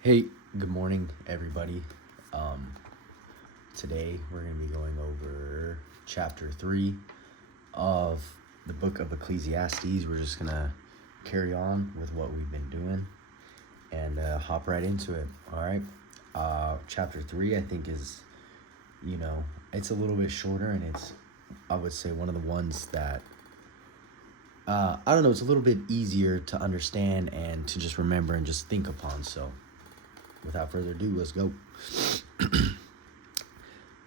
Hey, good morning, everybody. Um, Today we're going to be going over chapter 3 of the book of Ecclesiastes. We're just going to carry on with what we've been doing and hop right into it. All right. Chapter 3, I think, is, it's a little bit shorter, and it's, I would say, one of the ones that, I don't know, it's a little bit easier to understand and to just remember and just think upon. So, without further ado, let's go.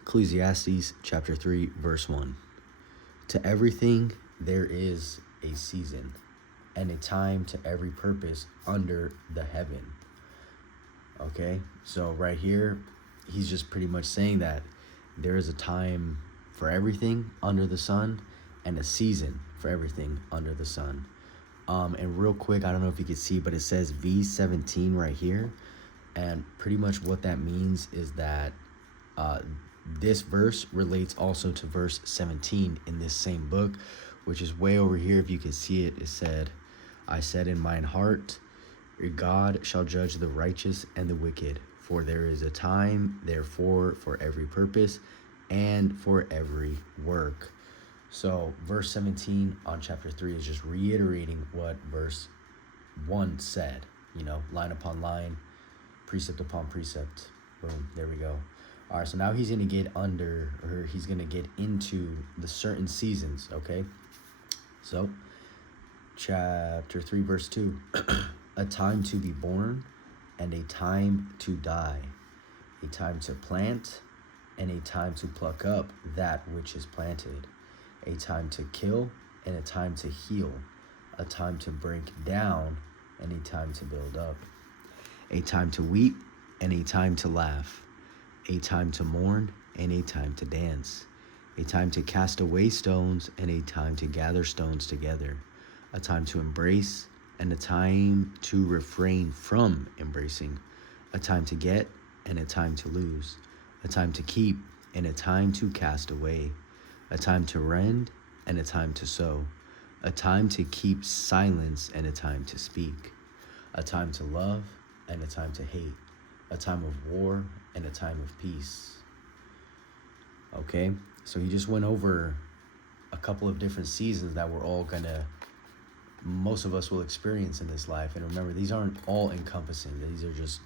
Ecclesiastes chapter 3, verse 1. To everything there is a season, and a time to every purpose under the heaven. Okay, so right here, he's just pretty much saying that there is a time for everything under the sun, and a season for everything under the sun. And real quick, I don't know if you can see, but it says V17 right here. And pretty much what that means is that this verse relates also to verse 17 in this same book, which is way over here. If you can see it, it said, I said in mine heart, God shall judge the righteous and the wicked, for there is a time, therefore, for every purpose and for every work. So verse 17 on chapter 3 is just reiterating what verse 1 said, line upon line, precept upon precept. Boom, there we go. All right, so now he's going to he's going to get into the certain seasons, okay? So, chapter 3, verse 2. A time to be born and a time to die. A time to plant and a time to pluck up that which is planted. A time to kill and a time to heal. A time to break down and a time to build up. A time to weep and a time to laugh. A time to mourn and a time to dance. A time to cast away stones and a time to gather stones together. A time to embrace and a time to refrain from embracing. A time to get and a time to lose. A time to keep and a time to cast away. A time to rend and a time to sow. A time to keep silence and a time to speak. A time to love and a time to hate. A time of war and a time of peace. Okay, so he just went over a couple of different seasons that most of us will experience in this life. And remember, these aren't all encompassing. These are just,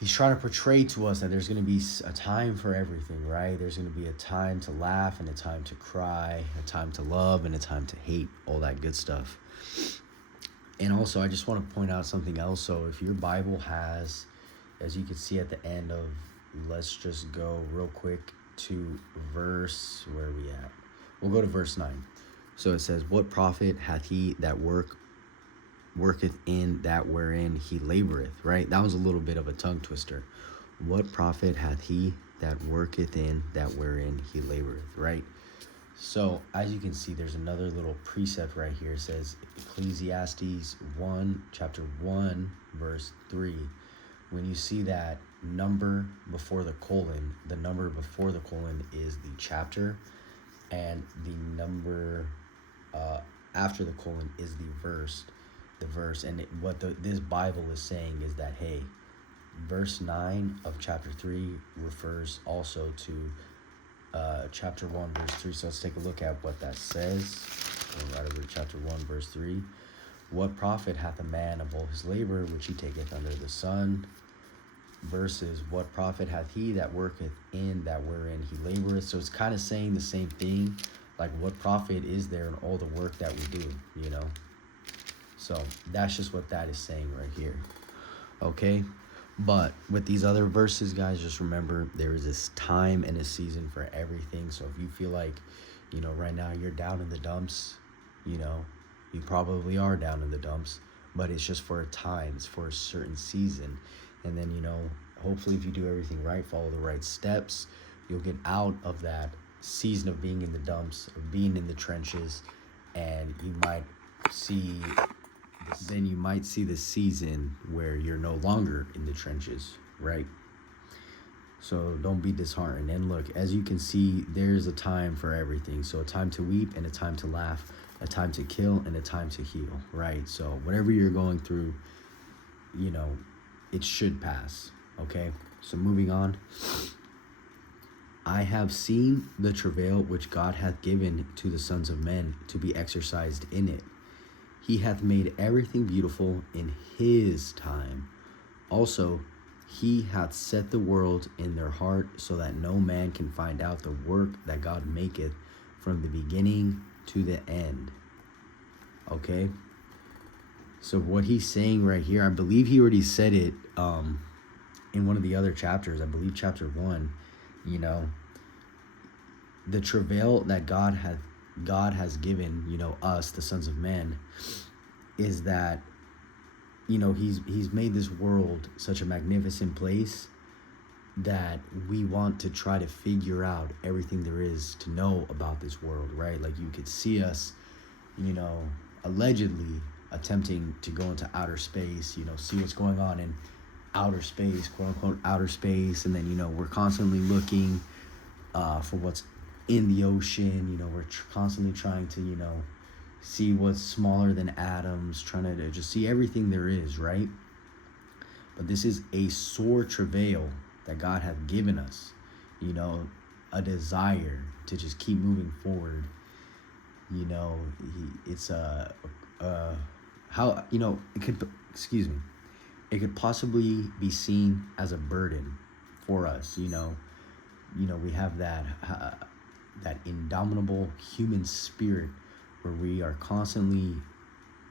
he's trying to portray to us that there's going to be a time for everything, right? There's going to be a time to laugh and a time to cry, a time to love and a time to hate, all that good stuff. And also, I just want to point out something else. So if your Bible has, as you can see at the end of, let's just go real quick to verse, where are we at? We'll go to verse 9. So it says, what profit hath he that worketh in that wherein he laboreth, right? That was a little bit of a tongue twister. What profit hath he that worketh in that wherein he laboreth, right? So as you can see, there's another little precept right here. It says Ecclesiastes 1, chapter 1, verse 3. When you see that number before the colon, the number before the colon is the chapter, and the number after the colon is the verse. And this Bible is saying is that, hey, verse 9 of chapter 3 refers also to chapter 1, verse 3. So let's take a look at what that says. Right over to chapter 1, verse 3. What profit hath a man of all his labor which he taketh under the sun? Versus what profit hath he that worketh in that wherein he laboreth? So it's kind of saying the same thing. Like, what profit is there in all the work that we do, So that's just what that is saying right here. Okay? But with these other verses, guys, just remember there is this time and a season for everything. So if you feel like, right now you're down in the dumps, you probably are down in the dumps, but it's just for a time. It's for a certain season. And then, hopefully if you do everything right, follow the right steps, you'll get out of that season of being in the dumps, of being in the trenches, and you might see the season where you're no longer in the trenches, right? So don't be disheartened. And look, as you can see, there's a time for everything. So a time to weep and a time to laugh, a time to kill and a time to heal, right? So whatever you're going through, it should pass. Okay, so moving on. I have seen the travail which God hath given to the sons of men to be exercised in it. He hath made everything beautiful in his time. Also, he hath set the world in their heart, so that no man can find out the work that God maketh from the beginning to the end. Okay? So what he's saying right here, I believe he already said it in one of the other chapters. I believe chapter 1, you know, the travail that God has given, you know, us, the sons of men, is that, you know, he's made this world such a magnificent place that we want to try to figure out everything there is to know about this world, right? Like, you could see us, you know, allegedly attempting to go into outer space, you know, see what's going on in outer space, quote unquote outer space, and then, you know, we're constantly looking for what's in the ocean. You know, we're constantly trying to, you know, see what's smaller than atoms, trying to just see everything there is, right? But this is a sore travail that God hath given us, you know, a desire to just keep moving forward. You know, it's how, you know, it could possibly be seen as a burden for us. You know, we have that indomitable human spirit where we are constantly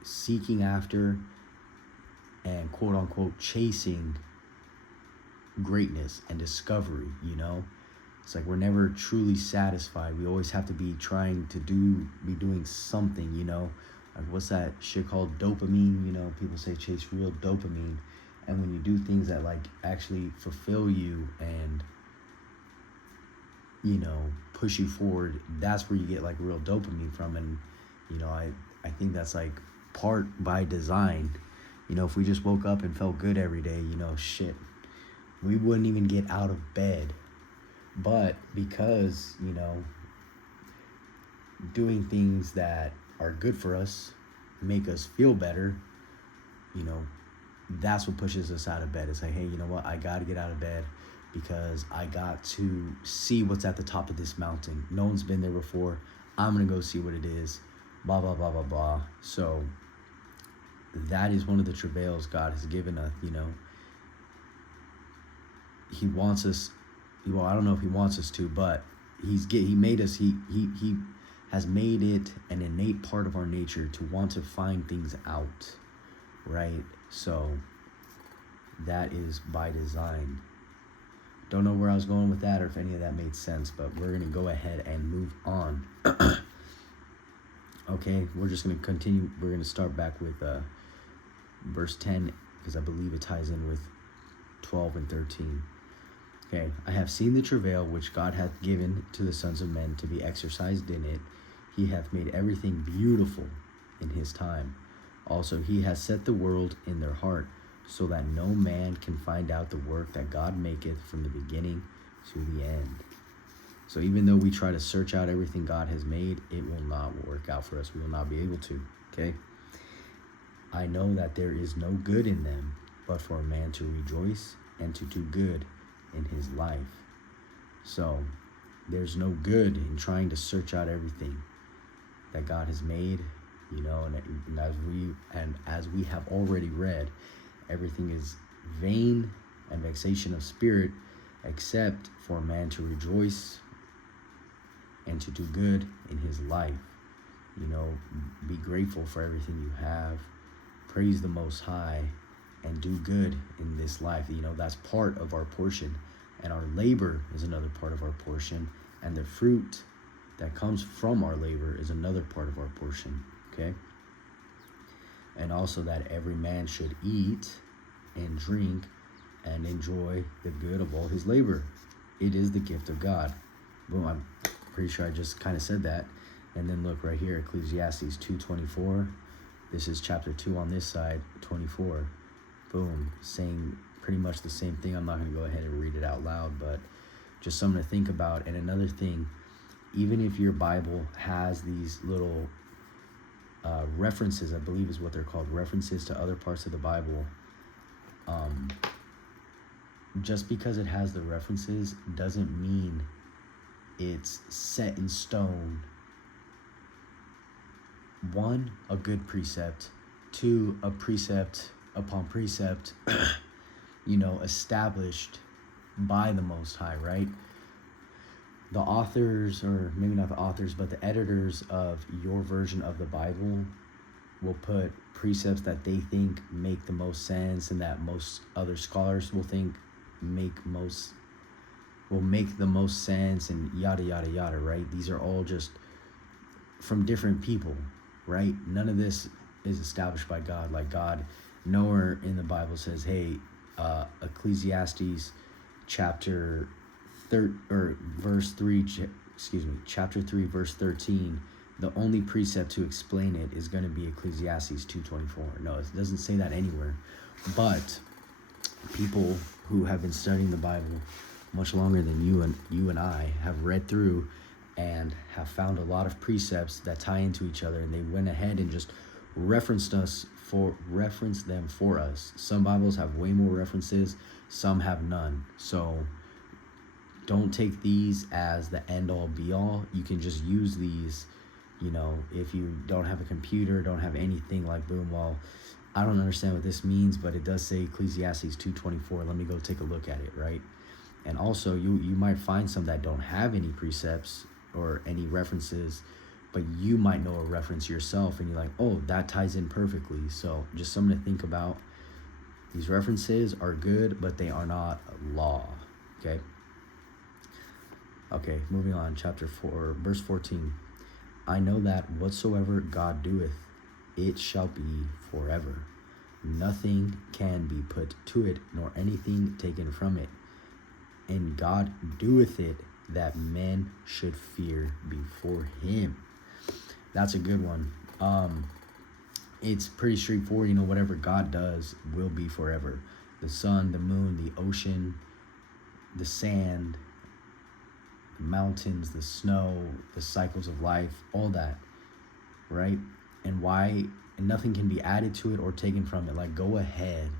seeking after and quote unquote chasing greatness and discovery. You know, it's like we're never truly satisfied. We always have to be trying to be doing something, you know. Like, what's that shit called? Dopamine. You know, people say chase real dopamine. And when you do things that, like, actually fulfill you and, you know, push you forward, that's where you get, like, real dopamine from. And, you know, I think that's, like, part by design. You know, if we just woke up and felt good every day, you know, shit, we wouldn't even get out of bed. But because, you know, doing things that are good for us, make us feel better, you know, that's what pushes us out of bed. It's like, hey, you know what? I got to get out of bed because I got to see what's at the top of this mountain. No one's been there before. I'm going to go see what it is. Blah, blah, blah, blah, blah. So that is one of the travails God has given us, you know. He wants us, well, I don't know if he wants us to, but he has made it an innate part of our nature to want to find things out, right? So that is by design. Don't know where I was going with that or if any of that made sense, but we're going to go ahead and move on. Okay, we're just going to continue. We're going to start back with verse 10 because I believe it ties in with 12 and 13. Okay, I have seen the travail which God hath given to the sons of men to be exercised in it. He hath made everything beautiful in his time. Also, he has set the world in their heart, so that no man can find out the work that God maketh from the beginning to the end. So even though we try to search out everything God has made, it will not work out for us. We will not be able to, okay? I know that there is no good in them, but for a man to rejoice and to do good in his life. So there's no good in trying to search out everything that God has made, you know, and as we have already read, everything is vain and vexation of spirit, except for a man to rejoice and to do good in his life. You know, be grateful for everything you have, praise the Most High, and do good in this life. You know, that's part of our portion, and our labor is another part of our portion, and the fruit that comes from our labor is another part of our portion, okay? And also that every man should eat and drink and enjoy the good of all his labor. It is the gift of God. Boom, I'm pretty sure I just kind of said that. And then look right here, Ecclesiastes 2:24. This is chapter 2 on this side, 24. Boom, saying pretty much the same thing. I'm not going to go ahead and read it out loud, but just something to think about. And another thing, even if your Bible has these little references, I believe is what they're called, references to other parts of the Bible, just because it has the references doesn't mean it's set in stone. One, a good precept. Two, a precept upon precept, established by the Most High, right? The authors, or maybe not the authors, but the editors of your version of the Bible will put precepts that they think make the most sense and that most other scholars will think make the most sense, and yada yada yada, right? These are all just from different people, right? None of this is established by God. Like, God nowhere in the Bible says, hey, Ecclesiastes chapter 3 verse 13, the only precept to explain it is going to be Ecclesiastes 2:24. No, it doesn't say that anywhere. But people who have been studying the Bible much longer than you and I have read through and have found a lot of precepts that tie into each other, and they went ahead and just referenced them for us. Some Bibles have way more references, some have none. So don't take these as the end all be all. You can just use these, if you don't have a computer, don't have anything, like, boom, well, I don't understand what this means, but it does say Ecclesiastes 2:24. Let me go take a look at it, right? And also, you might find some that don't have any precepts or any references, but you might know a reference yourself, and you're like, oh, that ties in perfectly. So just something to think about. These references are good, but they are not law, okay? Okay, moving on, chapter 4, verse 14. I know that whatsoever God doeth, it shall be forever. Nothing can be put to it, nor anything taken from it. And God doeth it, that men should fear before him. That's a good one. It's pretty straightforward. Whatever God does will be forever. The sun, the moon, the ocean, the sand, the mountains, the snow, the cycles of life, all that, right? And why? And nothing can be added to it or taken from it. Like, go ahead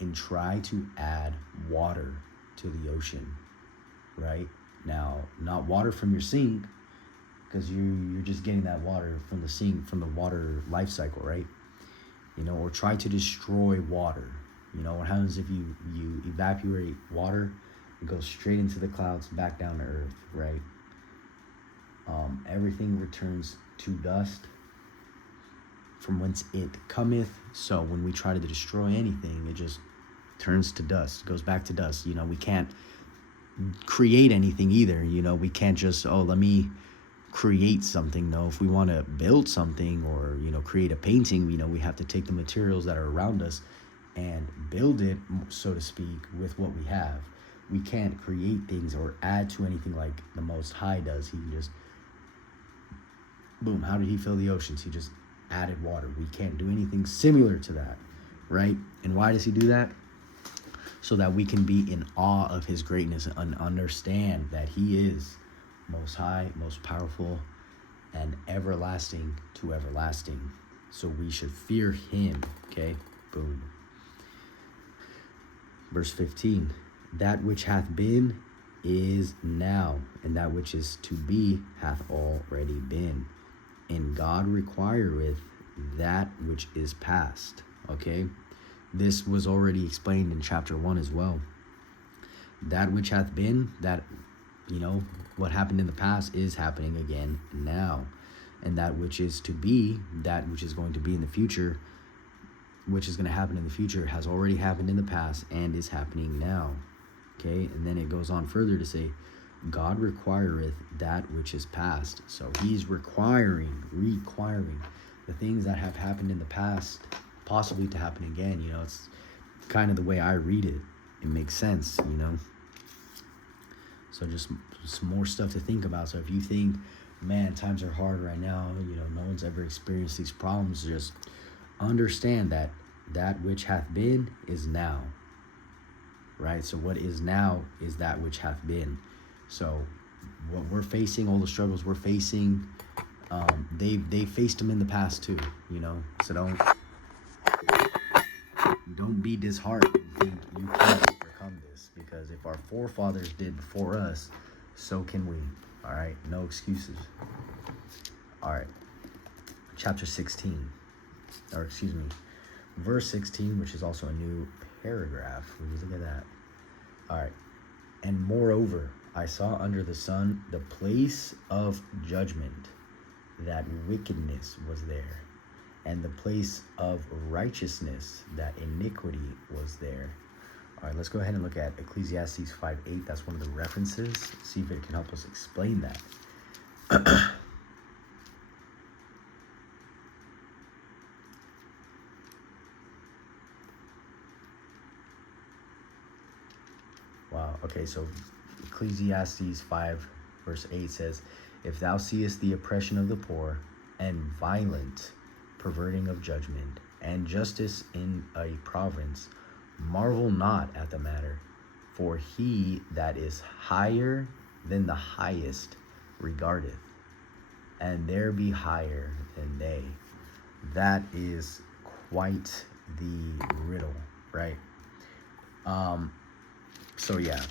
and try to add water to the ocean, right? Now, not water from your sink, because you're just getting that water from the sink, from the water life cycle, right? Or try to destroy water. What happens if you evaporate water? It goes straight into the clouds, back down to earth, right? Everything returns to dust from whence it cometh. So when we try to destroy anything, it just turns to dust, goes back to dust. We can't create anything either. We can't just, let me create something. No, if we want to build something or, create a painting, we have to take the materials that are around us and build it, so to speak, with what we have. We can't create things or add to anything like the Most High does. He just, boom, how did he fill the oceans? He just added water. We can't do anything similar to that, right? And why does he do that? So that we can be in awe of his greatness and understand that he is Most High, most powerful, and everlasting to everlasting. So we should fear him, okay? Boom. Verse 15. That which hath been is now, and that which is to be hath already been. And God requireth that which is past, okay? This was already explained in chapter 1 as well. That which hath been, that, what happened in the past is happening again now. And that which is to be, that which is going to be in the future, which is going to happen in the future, has already happened in the past and is happening now. Okay, and then it goes on further to say, God requireth that which is past. So he's requiring the things that have happened in the past, possibly to happen again. It's kind of the way I read it. It makes sense, So just some more stuff to think about. So if you think, man, times are hard right now, no one's ever experienced these problems, just understand that that which hath been is now. Right? So what is now is that which hath been. So what we're facing, all the struggles we're facing, they faced them in the past too, So don't be disheartened and think you can't overcome overcome this, because if our forefathers did before us, so can we. All right, no excuses. All right, chapter 16, or excuse me, verse 16, which is also a new paragraph. Look at that. All right, and moreover, I saw under the sun the place of judgment, that wickedness was there, and the place of righteousness, that iniquity was there. All right, let's go ahead and look at Ecclesiastes 5:8. That's one of the references. See if it can help us explain that. Wow. Okay, so Ecclesiastes 5 verse 8 says, if thou seest the oppression of the poor, and violent perverting of judgment, and justice in a province, marvel not at the matter, for he that is higher than the highest regardeth, and there be higher than they. That is quite the riddle, right? So yeah,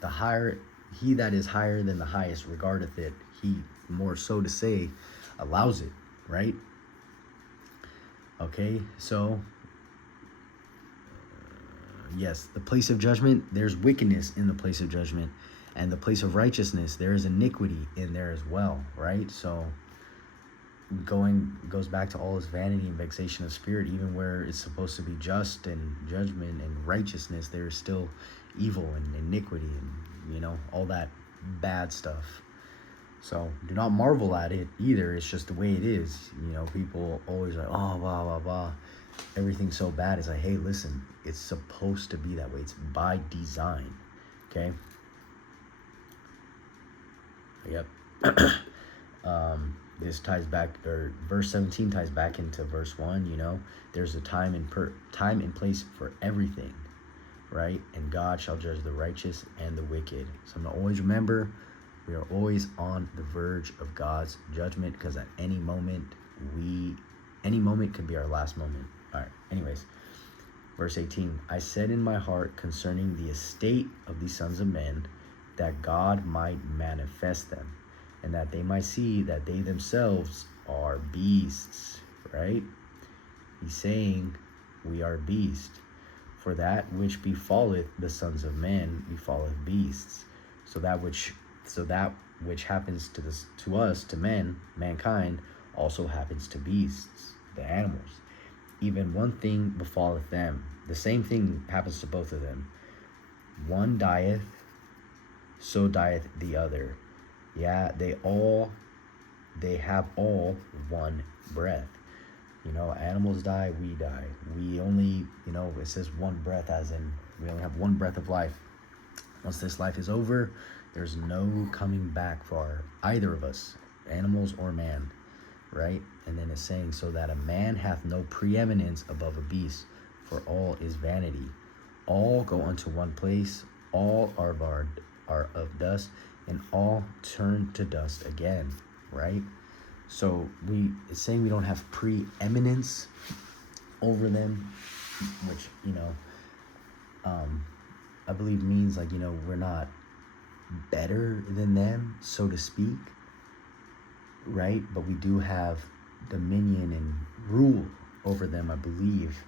the higher, he that is higher than the highest regardeth it. He, more so to say, allows it, right? Okay, so yes, the place of judgment, there's wickedness in the place of judgment, and the place of righteousness, there is iniquity in there as well, right? So goes back to all this vanity and vexation of spirit. Even where it's supposed to be just and judgment and righteousness, there is still evil and iniquity and, you know, all that bad stuff. So do not marvel at it either. It's just the way it is. You know, people always like, oh, blah, blah, blah. Everything's so bad. It's like, hey, listen, it's supposed to be that way. It's by design. Okay? Yep. This ties back, or verse 17 ties back into verse 1, you know. There's a time and place for everything, right? And God shall judge the righteous and the wicked. So I'm going to always remember, we are always on the verge of God's judgment, because at any moment could be our last moment. All right, anyways, verse 18, I said in my heart concerning the estate of the sons of men, that God might manifest them, and that they might see that they themselves are beasts, right? He's saying we are beasts. For that which befalleth the sons of men befalleth beasts. So that which happens to us, to mankind, also happens to beasts, the animals. Even one thing befalleth them. The same thing happens to both of them. One dieth, so dieth the other. Yeah, they have all one breath. You know, animals die, we die. We only, you know, it says one breath, as in we only have one breath of life. Once this life is over, there's no coming back for either of us, animals or man, right? And then it's saying, so that a man hath no preeminence above a beast, for all is vanity. All go unto one place, all are of dust, and all turn to dust again, right? So it's saying we don't have preeminence over them, which, you know, I believe means, like, you know, we're not better than them, so to speak, right? But we do have dominion and rule over them, I believe.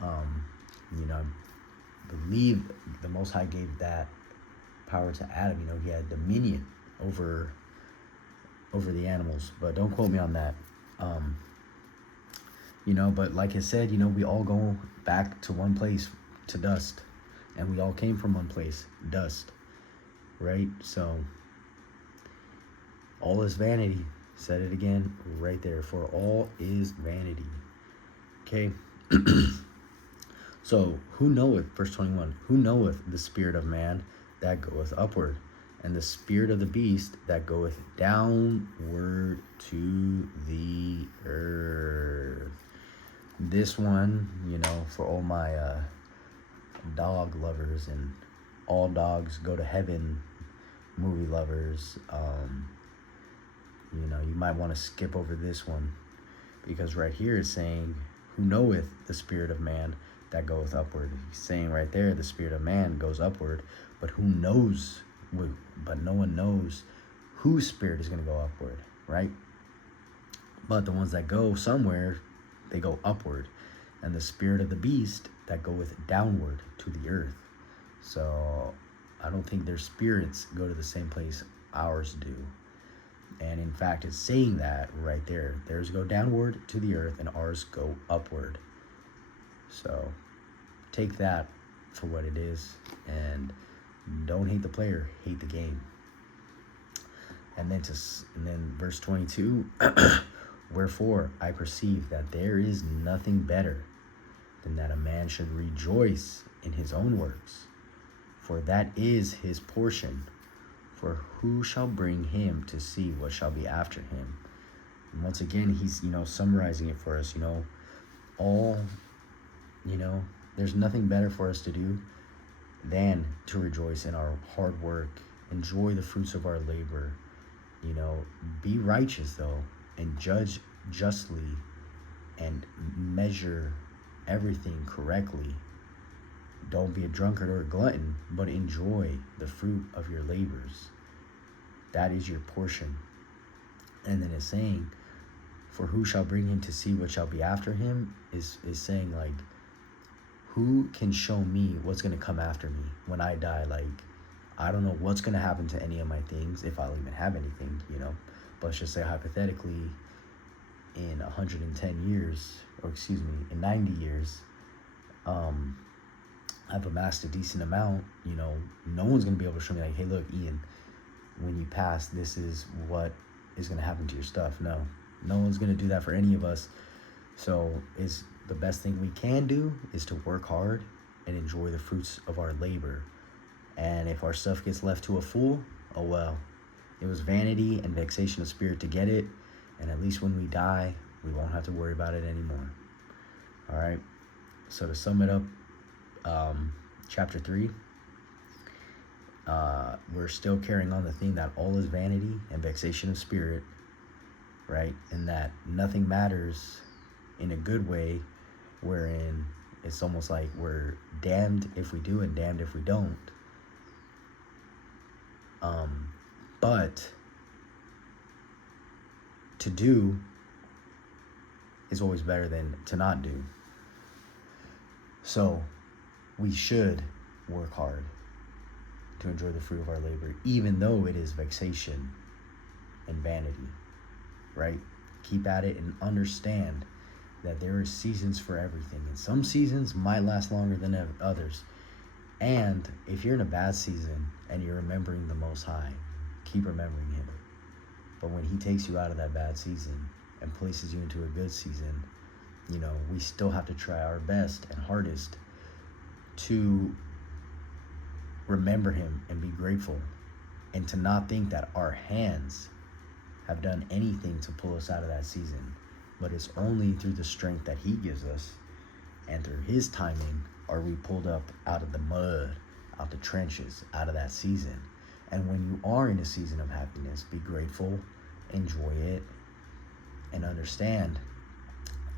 You know, I believe the Most High gave that power to Adam. You know, he had dominion over the animals, but don't quote me on that. You know, but like I said, you know, we all go back to one place, to dust, and we all came from one place, dust, right? So all is vanity. Said it again right there, for all is vanity. Okay. So who knoweth, verse 21, who knoweth the spirit of man that goeth upward, and the spirit of the beast that goeth downward to the earth? This one, you know, for all my dog lovers and all dogs go to heaven movie lovers, you know, you might want to skip over this one, because right here it's saying, who knoweth the spirit of man that goeth upward. He's saying right there, the spirit of man goes upward, but who knows? But no one knows whose spirit is going to go upward, right? But the ones that go somewhere, they go upward. And the spirit of the beast that goeth downward to the earth. So I don't think their spirits go to the same place ours do. And in fact, it's saying that right there. Theirs go downward to the earth and ours go upward. So take that for what it is. And don't hate the player, hate the game. And then verse 22, wherefore I perceive that there is nothing better than that a man should rejoice in his own works, for that is his portion. For who shall bring him to see what shall be after him? And once again, he's, summarizing it for us, there's nothing better for us to do than to rejoice in our hard work, enjoy the fruits of our labor, be righteous though, and judge justly and measure everything correctly. Don't be a drunkard or a glutton, but enjoy the fruit of your labors. That is your portion. And then it's saying, for who shall bring him to see what shall be after him, is saying, like, who can show me what's going to come after me when I die? Like, I don't know what's going to happen to any of my things, if I'll even have anything, But let's just say hypothetically, in 110 years, or excuse me, in 90 years, I've amassed a decent amount, no one's going to be able to show me like, hey, look, Ian, when you pass, this is what is going to happen to your stuff. No one's going to do that for any of us. So it's the best thing we can do is to work hard and enjoy the fruits of our labor. And if our stuff gets left to a fool, oh well, it was vanity and vexation of spirit to get it. And at least when we die, we won't have to worry about it anymore. All right. So to sum it up, chapter 3, we're still carrying on the theme that all is vanity and vexation of spirit, right? And that nothing matters in a good way, wherein it's almost like we're damned if we do and damned if we don't. But to do is always better than to not do. So we should work hard to enjoy the fruit of our labor, even though it is vexation and vanity, right? Keep at it and understand that there are seasons for everything. And some seasons might last longer than others. And if you're in a bad season and you're remembering the Most High, keep remembering Him. But when He takes you out of that bad season and places you into a good season, we still have to try our best and hardest to remember Him and be grateful, and to not think that our hands have done anything to pull us out of that season. But it's only through the strength that He gives us and through His timing are we pulled up out of the mud, out the trenches, out of that season. And when you are in a season of happiness, be grateful, enjoy it, and understand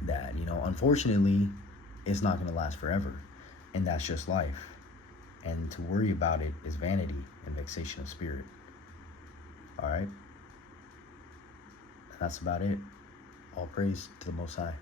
that, unfortunately, it's not going to last forever. And that's just life. And to worry about it is vanity and vexation of spirit. All right? That's about it. All praise to the Most High.